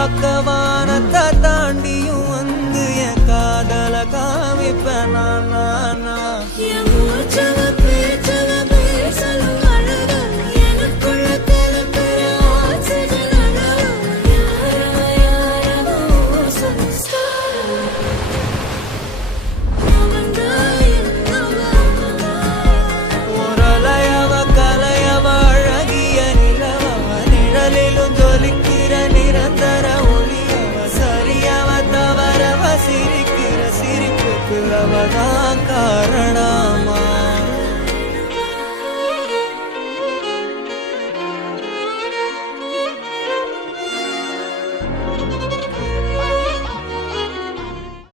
பார்க்க வானத்தை தாண்டியும் வந்து என் காதல காமிப்பேன் நான் சிரிக்கிற சிரிப்புக்கு அவதான் காரணம்.